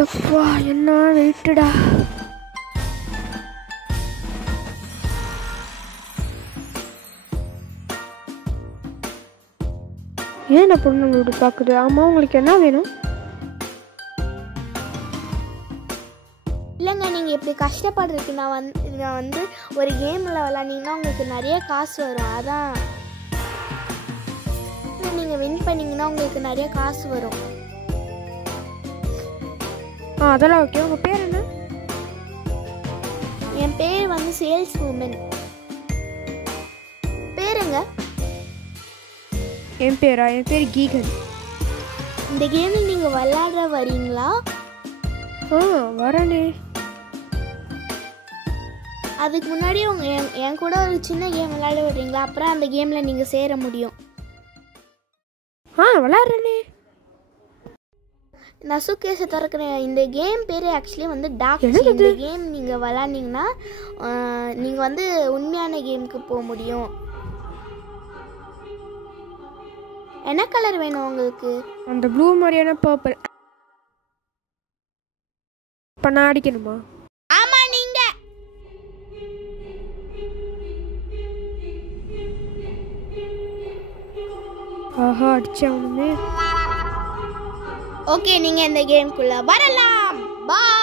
எப்பா என்ன வெயிட்டுடா. ஏன் நான் பொண்ணு பார்க்குது? ஆமாம், உங்களுக்கு என்ன வேணும்? இல்லைங்க, நீங்கள் இப்படி கஷ்டப்படுறதுக்கு நான் வந்து ஒரு கேமில் விளாண்டிங்கன்னா உங்களுக்கு நிறைய காசு வரும். அதான் நீங்கள் வின் பண்ணிங்கன்னா உங்களுக்கு நிறைய காசு வரும். அதெல்லாம் ஓகே. உங்கள் பேர் என்ன? என் பேர் வந்து சேல்ஸ் உமன். பேருங்க? என் பேரா? என் பேர் கீகன். இந்த கேமில் நீங்கள் விளையாட வரீங்களா? வரனே. அதுக்கு முன்னாடி என் கூட ஒரு சின்ன கேம் விளையாட விடுறீங்களா? அப்புறம் அந்த கேமில் நீங்கள் சேர முடியும். விளையாடுறேனே. நான் சூட்கேஸை திறக்கிறேன். இந்த கேம் பேர் ஆக்சுவலி வந்து டாக்ஸி. இந்த கேம் நீங்கள் விளாண்டிங்கன்னா நீங்கள் வந்து உண்மையான கேமுக்கு போக முடியும். என்ன கலர் வேணும் உங்களுக்கு? அந்த ப்ளூ மாதிரியான பர்பிள். இப்போ நான் அடிக்கணுமா? ஆமாம், நீங்கள். அடிச்சவனுமே. ஓகே, நீங்கள் இந்த கேமுக்குள்ளே வரலாம். பாய்.